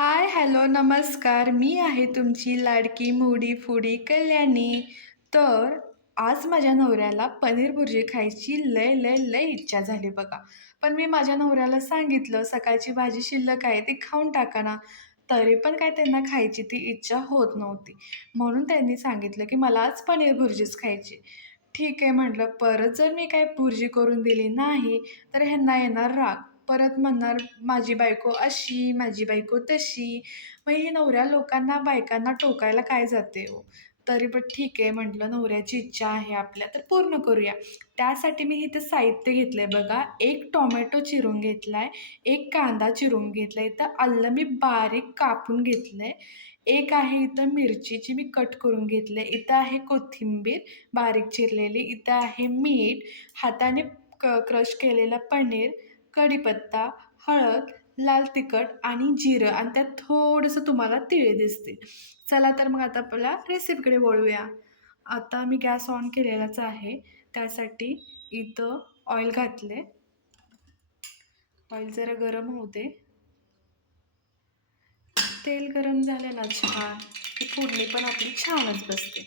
हाय, hello, नमस्कार. मी आहे तुमची लाडकी मोडी फूडी कल्याणी. तर आज माझ्या नवऱ्याला पनीर भुर्जी खायची लय लय लय इच्छा झाली बघा. पण मी माझ्या नवऱ्याला सांगितलं सकाळची भाजी शिल्लक आहे ती खाऊन टाका ना. तरी पण काय त्यांना खायची ती इच्छा होत नव्हती. म्हणून त्यांनी सांगितलं की मला आज पनीर भुर्जीच खायची. ठीक आहे म्हटलं. परत जर मी काही भुर्जी करून दिली नाही तर ह्यांना येणार राग. परत म्हणणार माझी बायको अशी, माझी बायको तशी. मग हे नवऱ्या लोकांना, बायकांना टोकायला काय जाते हो. तरी पण ठीक आहे म्हटलं, नवऱ्याची इच्छा आहे आपल्या तर पूर्ण करूया. त्यासाठी मी इथं साहित्य घेतलंय बघा. एक टोमॅटो चिरून घेतलाय, एक कांदा चिरून घेतलाय, इथं आलं मी बारीक कापून घेतलंय, एक आहे इथं मिरचीची मी कट करून घेतले, इथं आहे कोथिंबीर बारीक चिरलेली, इथं आहे मीठ, हाताने क्रश केलेलं पनीर, कढीपत्ता, हळद, लाल तिखट आणि जिरं आणि त्यात थोडंसं तुम्हाला तिळे दिसतील. चला तर मग आता आपल्याला रेसिपीकडे वळूया. आता मी गॅस ऑन केलेलाच आहे. त्यासाठी इथं ऑइल घातले. ऑइल जरा गरम होऊ दे. तेल गरम झालं ना छान की फोडणी पण आपली छानच बसते.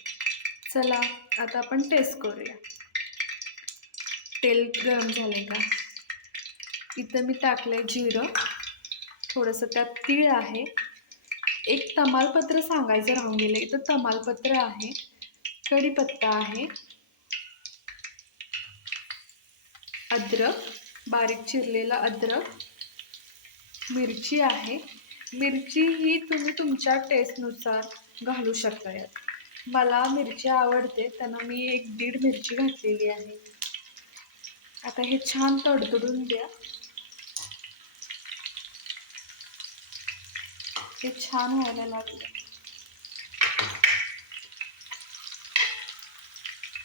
चला आता आपण टेस्ट करूया. तेल गरम झाले का. इथं मी टाकलंय जिरं, थोडंसं त्यात तीळ आहे, एक तमालपत्र सांगायचं राहून गेलं, इथं तमालपत्र आहे, कढीपत्ता आहे, अद्रक, बारीक चिरलेला अद्रक, मिरची आहे. मिरची ही तुम्ही तुमच्या टेस्टनुसार घालू शकता यात. मला मिरची आवडते त्यांना मी 1-1.5 मिरची घातलेली आहे. आता हे छान तडतडून द्या. हे छान व्हायला लागलं.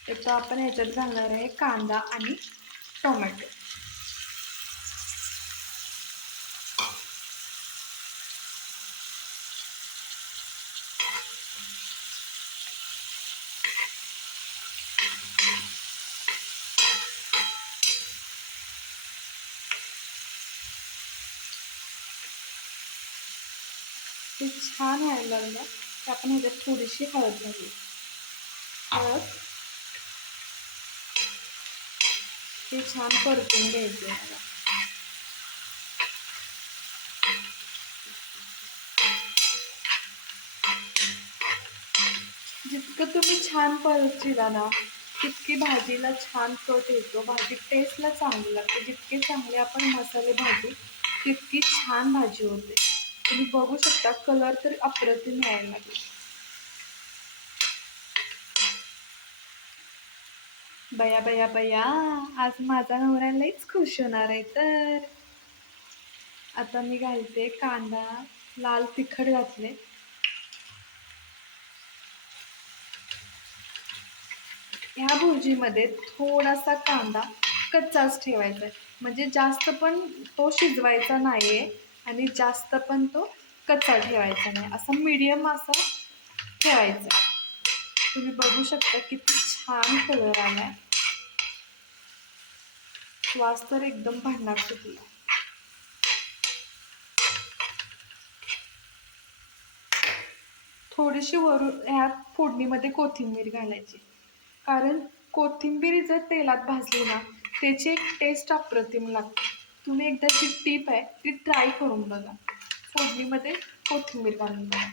तर आपण ह्याच्यात घालणार आहे कांदा आणि टोमॅटो. हे छान व्हायला लागलं की आपण ह्याच्यात थोडीशी हळद घालू. हळद. हे छान परतून घ्यायचं मला. जितकं तुम्ही छान परतशीला ना तितकी भाजीला छान कट येतो, भाजी टेस्टला चांगली लागते. जितके चांगले आपण मसाले भाजू तितकी छान भाजी होते. तुम्ही बघू शकता कलर तर अप्रतिम यायला लागला. बया बया बया, आज माझा नवरा लईच खुश होणार आहे. तर आता मी घालते कांदा, लाल तिखट घातले. ह्या भुर्जीमध्ये थोडासा कांदा कच्चाच ठेवायचा आहे, म्हणजे जास्त पण तो शिजवायचा नाही आहे आणि जास्त पण तो कच्चा ठेवायचा नाही, असं मीडियम असं ठेवायचं. तुम्ही बघू शकता किती छान कलर आलाय. वास तर एकदम भन्नाट सुटला. थोडीशी वरून ह्या फोडणीमध्ये कोथिंबीर घालायची, कारण कोथिंबीर जर तेलात भाजली ना त्याची एक टेस्ट अप्रतिम लागते. तुम्ही एकदा जी टीप आहे ती ट्राय करून बघा. फोडणीमध्ये कोथिंबीर घालून बघा.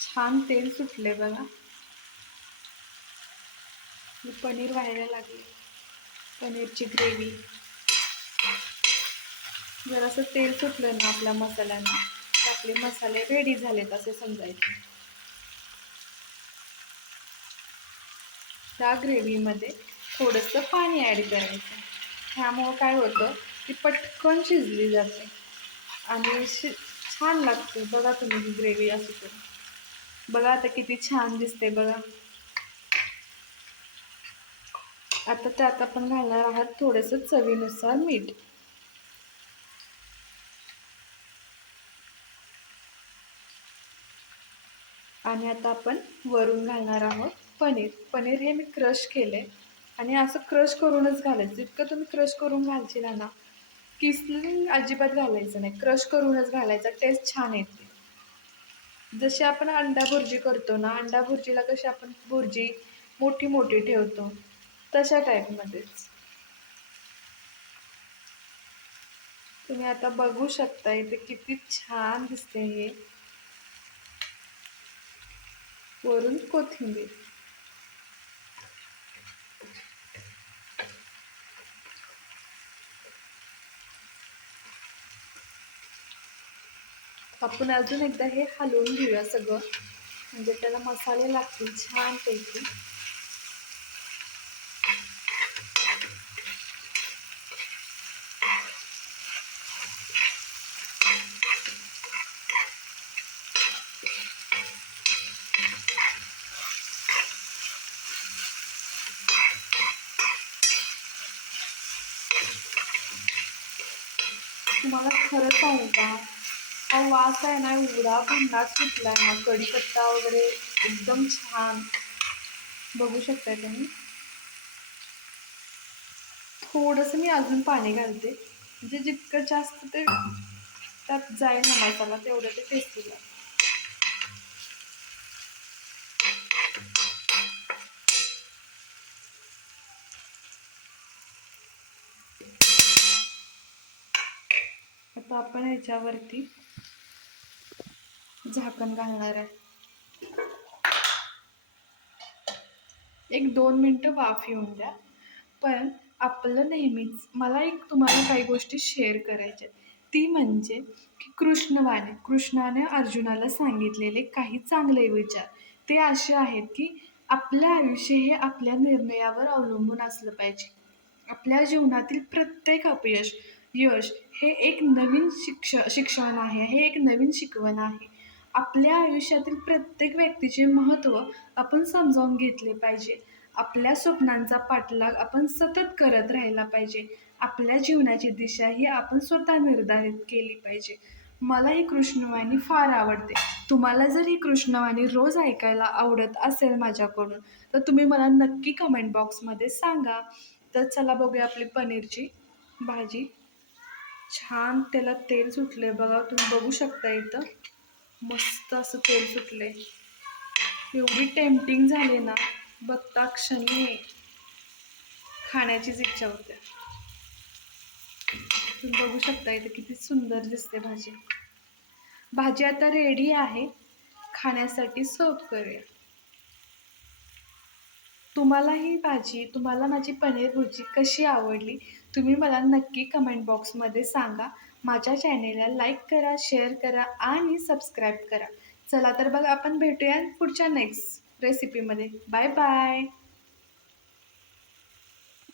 छान तेल सुटले बघा. पनीर व्हायला लागले. पनीरची ग्रेव्ही जरासं तेल सुटलं ना आपल्या मसाल्यांना तर आपले मसाले रेडी झालेत असे समजायचे. त्या ग्रेव्हीमध्ये थोडंसं पाणी ॲड करायचं. ह्यामुळं काय होतं की पटकन शिजली जाते आणि छान लागते. बघा तुम्ही ही ग्रेव्ही अशी करून बघा आता किती छान दिसते बघा. आता त्यात आपण घालणार आहात थोडंसं चवीनुसार मीठ. आणि आता आपण वरून घालणार आहोत पनीर. पनीर हे मी क्रश केले आणि असं क्रश करूनच घालायचं. इतकं तुम्ही क्रश करून घालशीला ना, किसलून अजिबात घालायचं नाही, क्रश करूनच घालायचं, टेस्ट छान येते. जशी आपण अंडा भुर्जी करतो ना, अंडा भुर्जीला कशी आपण भुर्जी मोठी मोठी ठेवतो तशा टाईपमध्येच. तुम्ही आता बघू शकता इथे किती छान दिसते हे. वरून कोथिंबीर. आपण अजून एकदा हे हलवून घेऊया सगळं, म्हणजे त्याला मसाले लागतील छानपैकी. तुम्हाला खरं सांगू का, हा वास आहे ना एवढा भन्नाट सुटलाय ना, कढीपत्ता वगैरे एकदम छान. बघू शकताय तुम्ही. थोडंसं मी अजून पाणी घालते, म्हणजे जितकं जास्त ते त्यात जाईल ना मसाला तेवढं ते टेस्टी लागेल. आता आपण ह्याच्यावरती झाकण घालणार आहे. 1-2 मिनटं वाफ येऊन द्या. पण आपलं नेहमीच मला एक तुम्हाला काही गोष्टी शेअर करायच्या आहेत. ती म्हणजे की कृष्णाने अर्जुनाला सांगितलेले काही चांगले विचार. ते असे आहेत की आपलं आयुष्य हे आपल्या निर्णयावर अवलंबून असलं पाहिजे. आपल्या जीवनातील प्रत्येक अपयश, यश हे एक नवीन शिक्षण आहे, हे एक नवीन शिकवण आहे. आपल्या आयुष्यातील प्रत्येक व्यक्तीचे महत्त्व आपण समजावून घेतले पाहिजे. आपल्या स्वप्नांचा पाठलाग आपण सतत करत राहायला पाहिजे. आपल्या जीवनाची दिशा ही आपण स्वतः निर्धारित केली पाहिजे. मला ही कृष्णवाणी फार आवडते. तुम्हाला जर ही कृष्णवाणी रोज ऐकायला आवडत असेल माझ्याकडून, तर तुम्ही मला नक्की कमेंट बॉक्समध्ये सांगा. तर चला बघूया आपली पनीरची भाजी. छान त्याला तेल सुटले बघा, तुम्ही बघू शकता इथं. मस्त असं तेल सुटले. एवढी टेम्पटिंग झाले ना, बघता क्षणी खाण्याचीच इच्छा होते. तुम्ही बघू शकता इथे किती सुंदर दिसते भाजी. भाजी आता रेडी आहे, खाण्यासाठी सर्व करूया. तुम्हाला माझी पनीर भुर्जी कशी आवडली, तुम्ही मला नक्की कमेंट बॉक्समध्ये सांगा. माझ्या चॅनेलला लाईक करा, शेअर करा आणि सबस्क्राईब करा. चला तर बघा, आपण भेटूया पुढच्या नेक्स्ट रेसिपीमध्ये. Bye bye.